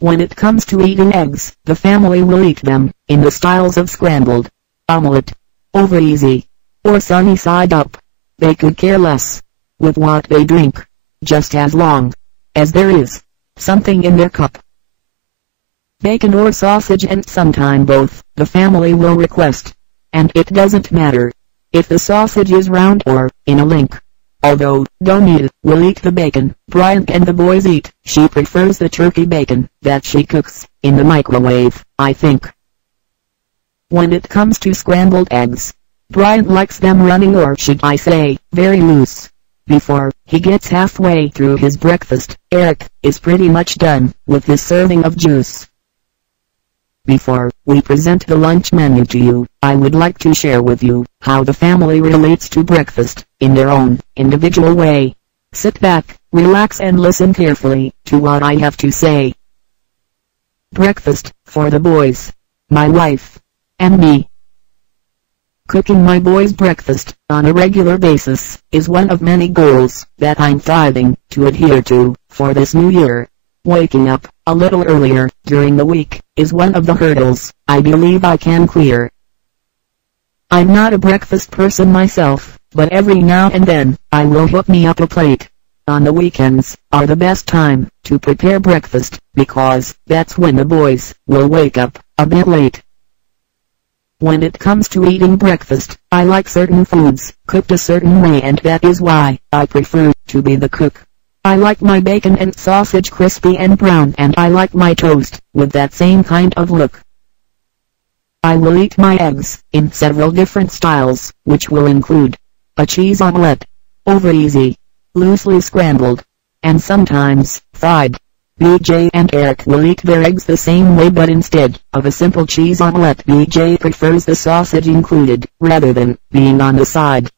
When it comes to eating eggs, the family will eat them in the styles of scrambled, omelette, over easy, or sunny side up. They could care less with what they drink, just as long as there is something in their cup. Bacon or sausage, and sometime both, the family will request. And it doesn't matter if the sausage is round or in a link. Although Donita will eat the bacon Bryant and the boys eat, she prefers the turkey bacon that she cooks in the microwave, I think. When it comes to scrambled eggs, Bryant likes them running, or should I say, very loose. Before he gets halfway through his breakfast, Eric is pretty much done with his serving of juice. Before we present the lunch menu to you, I would like to share with you how the family relates to breakfast in their own individual way. Sit back, relax, and listen carefully to what I have to say. Breakfast for the boys, my wife, and me. Cooking my boys' breakfast on a regular basis is one of many goals that I'm striving to adhere to for this new year. Waking up a little earlier during the week is one of the hurdles I believe I can clear. I'm not a breakfast person myself, but every now and then I will hook me up a plate. On the weekends are the best time to prepare breakfast, because that's when the boys will wake up a bit late. When it comes to eating breakfast, I like certain foods cooked a certain way, and that is why I prefer to be the cook. I like my bacon and sausage crispy and brown, and I like my toast with that same kind of look. I will eat my eggs in several different styles, which will include a cheese omelette, over easy, loosely scrambled, and sometimes fried. BJ and Eric will eat their eggs the same way, but instead of a simple cheese omelette, BJ prefers the sausage included, rather than being on the side.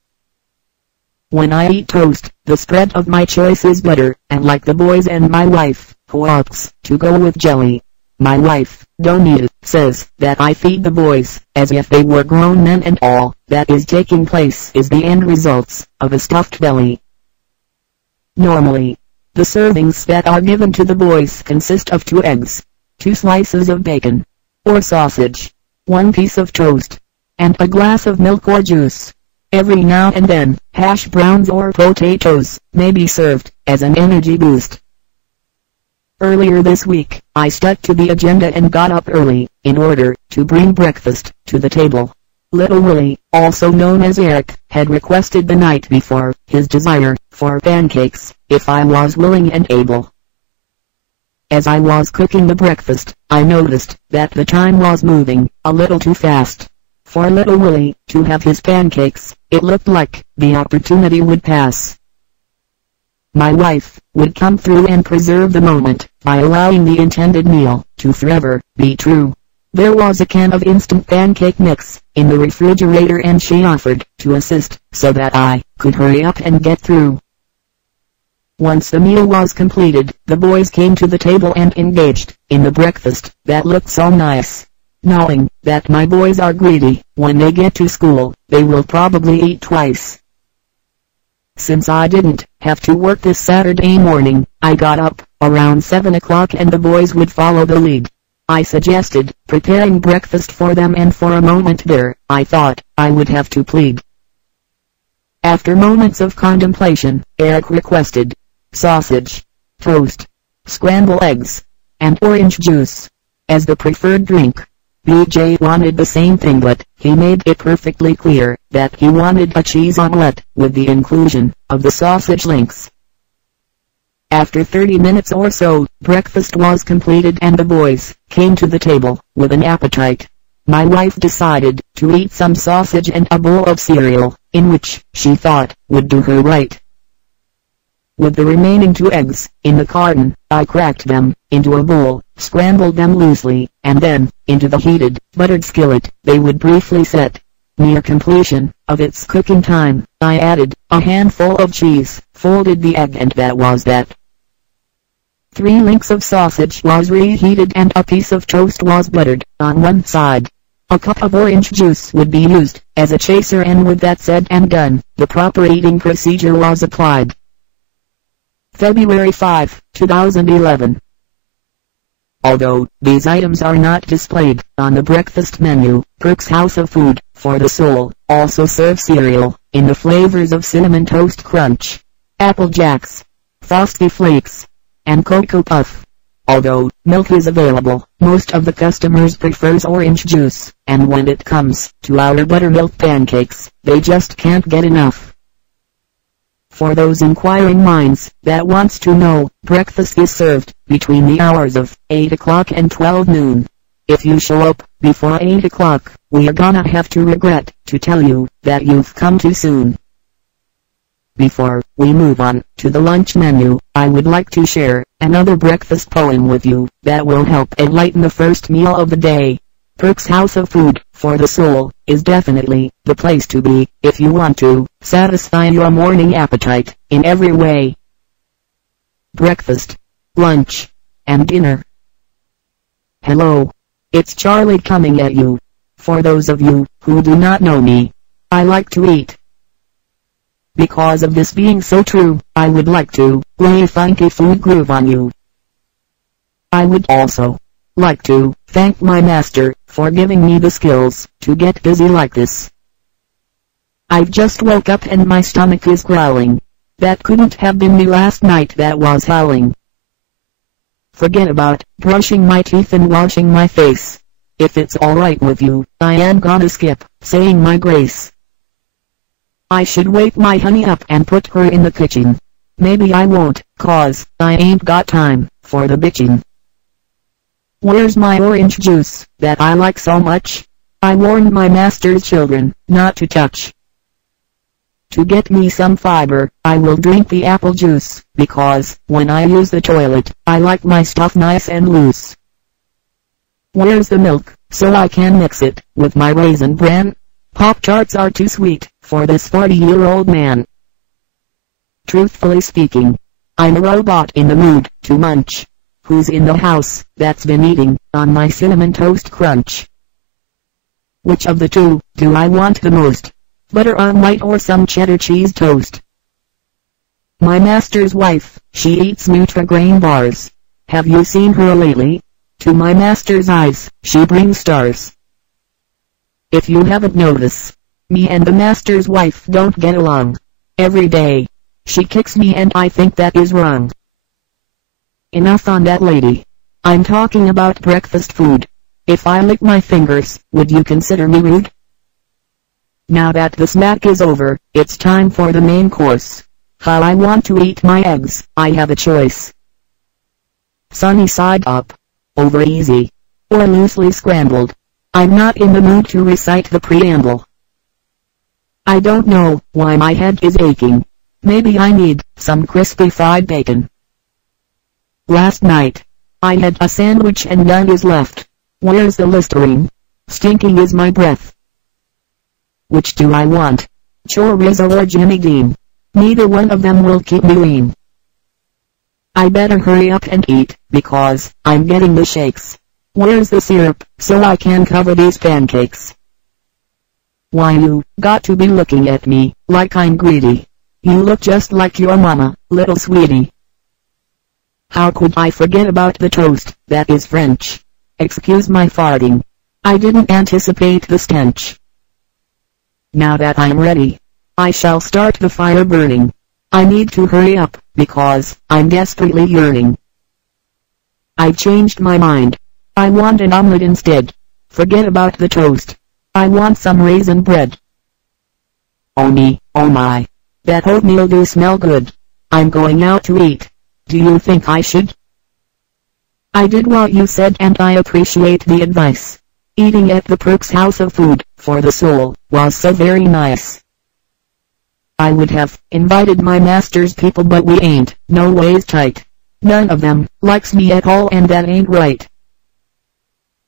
When I eat toast, the spread of my choice is butter, and like the boys and my wife, who opts to go with jelly. My wife, Donita, says that I feed the boys as if they were grown men, and all that is taking place is the end results of a stuffed belly. Normally, the servings that are given to the boys consist of 2 eggs, 2 slices of bacon or sausage, 1 piece of toast, and a glass of milk or juice. Every now and then, hash browns or potatoes may be served as an energy boost. Earlier this week, I stuck to the agenda and got up early in order to bring breakfast to the table. Little Willie, also known as Eric, had requested the night before his desire for pancakes, if I was willing and able. As I was cooking the breakfast, I noticed that the time was moving a little too fast for little Willie to have his pancakes. It looked like the opportunity would pass. My wife would come through and preserve the moment by allowing the intended meal to forever be true. There was a can of instant pancake mix in the refrigerator, and she offered to assist so that I could hurry up and get through. Once the meal was completed, the boys came to the table and engaged in the breakfast that looked so nice. Knowing that my boys are greedy, when they get to school, they will probably eat twice. Since I didn't have to work this Saturday morning, I got up around 7 o'clock and the boys would follow the lead. I suggested preparing breakfast for them, and for a moment there, I thought I would have to plead. After moments of contemplation, Eric requested sausage, toast, scrambled eggs, and orange juice as the preferred drink. BJ wanted the same thing, but he made it perfectly clear that he wanted a cheese omelette with the inclusion of the sausage links. After 30 minutes or so, breakfast was completed and the boys came to the table with an appetite. My wife decided to eat some sausage and a bowl of cereal, in which she thought would do her right. With the remaining 2 eggs in the carton, I cracked them into a bowl, scrambled them loosely, and then, into the heated, buttered skillet they would briefly set. Near completion of its cooking time, I added a handful of cheese, folded the egg, and that was that. 3 links of sausage was reheated and a piece of toast was buttered on one side. A cup of orange juice would be used as a chaser, and with that said and done, the proper eating procedure was applied. February 5, 2011. Although these items are not displayed on the breakfast menu, Perk's House of Food for the Soul also serves cereal in the flavors of Cinnamon Toast Crunch, Apple Jacks, Frosty Flakes, and Cocoa Puff. Although milk is available, most of the customers prefers orange juice, and when it comes to our buttermilk pancakes, they just can't get enough. For those inquiring minds that wants to know, breakfast is served between the hours of 8 o'clock and 12 noon. If you show up before 8 o'clock, we are gonna have to regret to tell you that you've come too soon. Before we move on to the lunch menu, I would like to share another breakfast poem with you that will help enlighten the first meal of the day. Perk's House of Food for the Soul is definitely the place to be if you want to satisfy your morning appetite in every way. Breakfast, lunch, and dinner. Hello, it's Charlie coming at you. For those of you who do not know me, I like to eat. Because of this being so true, I would like to lay a funky food groove on you. I would also like to thank my master for giving me the skills to get busy like this. I've just woke up and my stomach is growling. That couldn't have been me last night that was howling. Forget about brushing my teeth and washing my face. If it's alright with you, I am gonna skip saying my grace. I should wake my honey up and put her in the kitchen. Maybe I won't, 'cause I ain't got time for the bitching. Where's my orange juice that I like so much? I warned my master's children not to touch. To get me some fiber, I will drink the apple juice, because when I use the toilet, I like my stuff nice and loose. Where's the milk, so I can mix it with my raisin bran? Pop-Tarts are too sweet for this 40-year-old man. Truthfully speaking, I'm a robot in the mood to munch. Who's in the house that's been eating on my Cinnamon Toast Crunch? Which of the two do I want the most? Butter on white or some cheddar cheese toast? My master's wife, she eats Nutri-Grain bars. Have you seen her lately? To my master's eyes, she brings stars. If you haven't noticed, me and the master's wife don't get along. Every day, she kicks me and I think that is wrong. Enough on that lady. I'm talking about breakfast food. If I lick my fingers, would you consider me rude? Now that the snack is over, it's time for the main course. How I want to eat my eggs, I have a choice. Sunny side up, over easy, or loosely scrambled. I'm not in the mood to recite the preamble. I don't know why my head is aching. Maybe I need some crispy fried bacon. Last night, I had a sandwich and none is left. Where's the Listerine? Stinking is my breath. Which do I want? Chorizo or Jimmy Dean? Neither one of them will keep me lean. I better hurry up and eat, because I'm getting the shakes. Where's the syrup, so I can cover these pancakes? Why you got to be looking at me like I'm greedy. You look just like your mama, little sweetie. How could I forget about the toast that is French? Excuse my farting. I didn't anticipate the stench. Now that I'm ready, I shall start the fire burning. I need to hurry up, because I'm desperately yearning. I've changed my mind. I want an omelet instead. Forget about the toast. I want some raisin bread. Oh me, oh my. That oatmeal do smell good. I'm going out to eat. Do you think I should? I did what you said and I appreciate the advice. Eating at the Perk's House of Food for the Soul was so very nice. I would have invited my master's people but we ain't no ways tight. None of them likes me at all and that ain't right.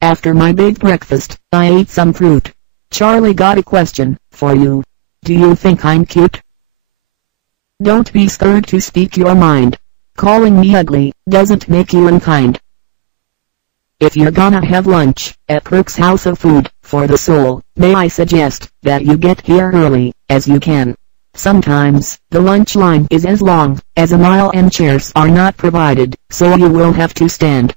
After my big breakfast, I ate some fruit. Charlie got a question for you. Do you think I'm cute? Don't be scared to speak your mind. Calling me ugly doesn't make you unkind. If you're gonna have lunch at Perk's House of Food for the Soul, may I suggest that you get here early as you can. Sometimes the lunch line is as long as a mile and chairs are not provided, so you will have to stand.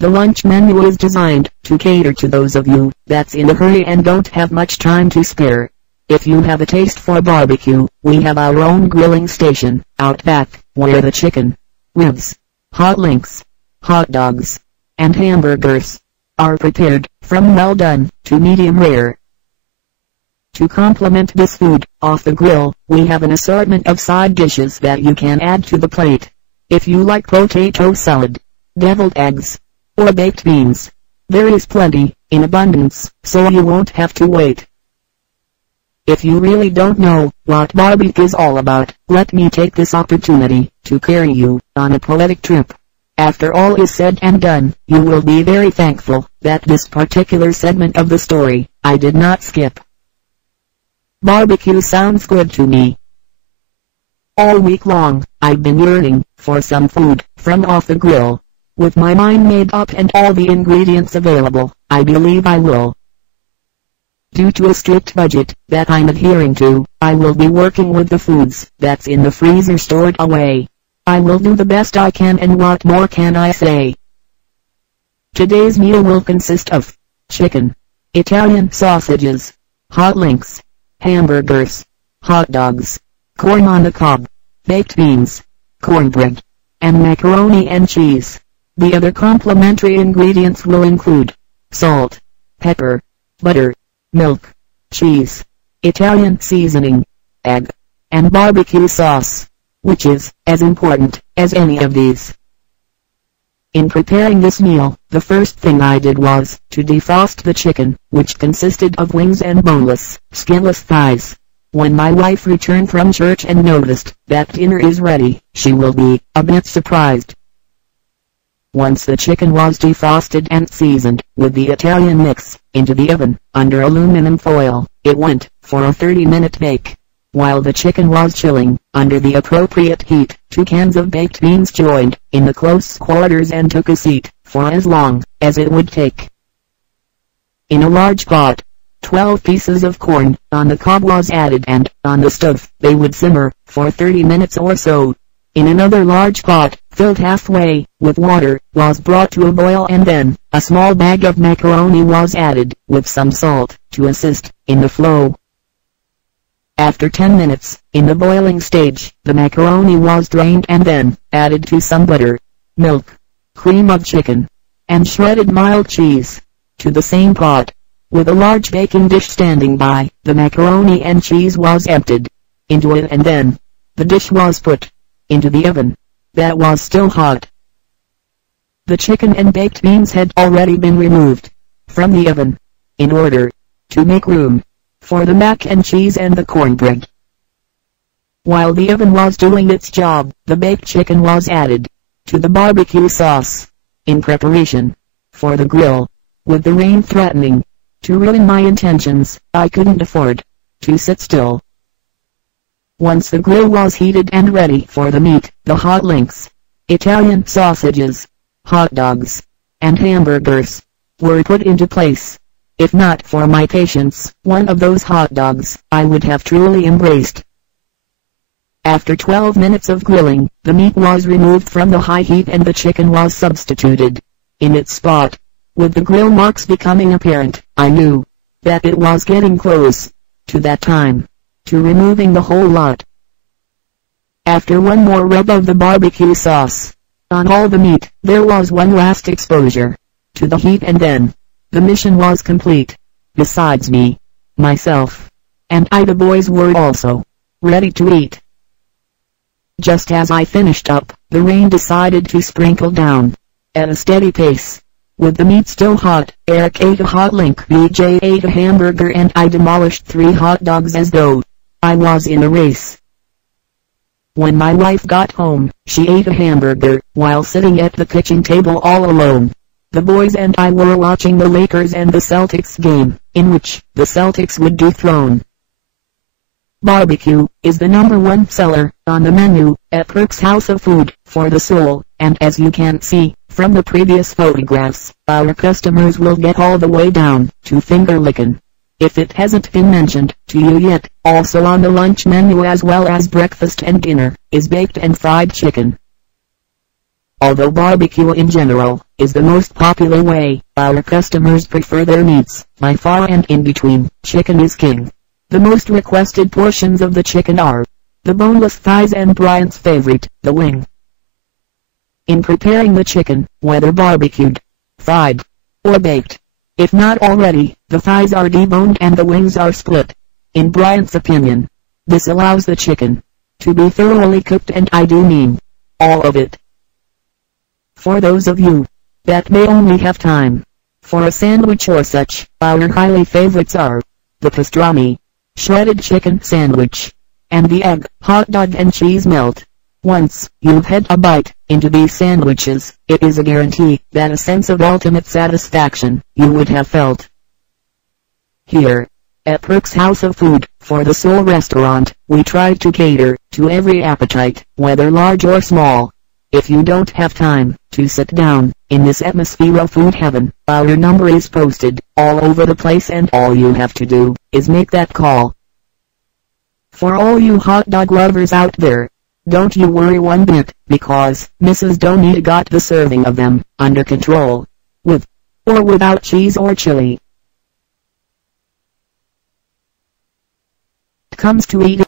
The lunch menu is designed to cater to those of you that's in a hurry and don't have much time to spare. If you have a taste for barbecue, we have our own grilling station out back, where the chicken, ribs, hot links, hot dogs, and hamburgers are prepared from well done to medium rare. To complement this food, off the grill, we have an assortment of side dishes that you can add to the plate. If you like potato salad, deviled eggs, or baked beans, there is plenty, in abundance, so you won't have to wait. If you really don't know what barbecue is all about, let me take this opportunity to carry you on a poetic trip. After all is said and done, you will be very thankful that this particular segment of the story I did not skip. Barbecue sounds good to me. All week long, I've been yearning for some food from off the grill. With my mind made up and all the ingredients available, I believe I will. Due to a strict budget that I'm adhering to, I will be working with the foods that's in the freezer stored away. I will do the best I can, and what more can I say? Today's meal will consist of chicken, Italian sausages, hot links, hamburgers, hot dogs, corn on the cob, baked beans, cornbread, and macaroni and cheese. The other complementary ingredients will include salt, pepper, butter, milk, cheese, Italian seasoning, egg, and barbecue sauce, which is as important as any of these. In preparing this meal, the first thing I did was to defrost the chicken, which consisted of wings and boneless, skinless thighs. When my wife returned from church and noticed that dinner is ready, she will be a bit surprised. Once the chicken was defrosted and seasoned with the Italian mix, into the oven, under aluminum foil, it went for a 30-minute bake. While the chicken was chilling, under the appropriate heat, 2 cans of baked beans joined in the close quarters and took a seat for as long as it would take. In a large pot, 12 pieces of corn on the cob was added, and on the stove they would simmer for 30 minutes or so. In another large pot, filled halfway with water, was brought to a boil, and then a small bag of macaroni was added, with some salt, to assist in the flow. After 10 minutes, in the boiling stage, the macaroni was drained and then added to some butter, milk, cream of chicken, and shredded mild cheese, to the same pot. With a large baking dish standing by, the macaroni and cheese was emptied into it, and then the dish was put into the oven that was still hot. The chicken and baked beans had already been removed from the oven in order to make room for the mac and cheese and the cornbread. While the oven was doing its job, the baked chicken was added to the barbecue sauce in preparation for the grill. With the rain threatening to ruin my intentions, I couldn't afford to sit still. Once the grill was heated and ready for the meat, the hot links, Italian sausages, hot dogs, and hamburgers were put into place. If not for my patience, one of those hot dogs I would have truly embraced. After 12 minutes of grilling, the meat was removed from the high heat and the chicken was substituted in its spot. With the grill marks becoming apparent, I knew that it was getting close to that time to removing the whole lot. After one more rub of the barbecue sauce on all the meat, there was one last exposure to the heat, and then the mission was complete. Besides me, myself, and the boys were also ready to eat. Just as I finished up, the rain decided to sprinkle down at a steady pace. With the meat still hot, Eric ate a hot link, BJ ate a hamburger, and I demolished 3 hot dogs as though I was in a race. When my wife got home, she ate a hamburger while sitting at the kitchen table all alone. The boys and I were watching the Lakers and the Celtics game, in which the Celtics would dethrone. Barbecue is the #1 seller on the menu at Perk'S House of Food for the Soul, and as you can see from the previous photographs, our customers will get all the way down to finger licking. If it hasn't been mentioned to you yet, also on the lunch menu as well as breakfast and dinner, is baked and fried chicken. Although barbecue in general is the most popular way, our customers prefer their meats by far, and in between, chicken is king. The most requested portions of the chicken are the boneless thighs and Bryant's favorite, the wing. In preparing the chicken, whether barbecued, fried, or baked, if not already, the thighs are deboned and the wings are split. In Bryant's opinion, this allows the chicken to be thoroughly cooked, and I do mean all of it. For those of you that may only have time for a sandwich or such, our highly favorites are the pastrami, shredded chicken sandwich, and the egg, hot dog and cheese melt. Once you've had a bite into these sandwiches, it is a guarantee that a sense of ultimate satisfaction you would have felt. Here, at Perk's House of Food, for the Soul Restaurant, we try to cater to every appetite, whether large or small. If you don't have time to sit down in this atmosphere of food heaven, our number is posted all over the place, and all you have to do is make that call. For all you hot dog lovers out there, don't you worry one bit, because Mrs. Donita got the serving of them under control, with or without cheese or chili. Comes to eating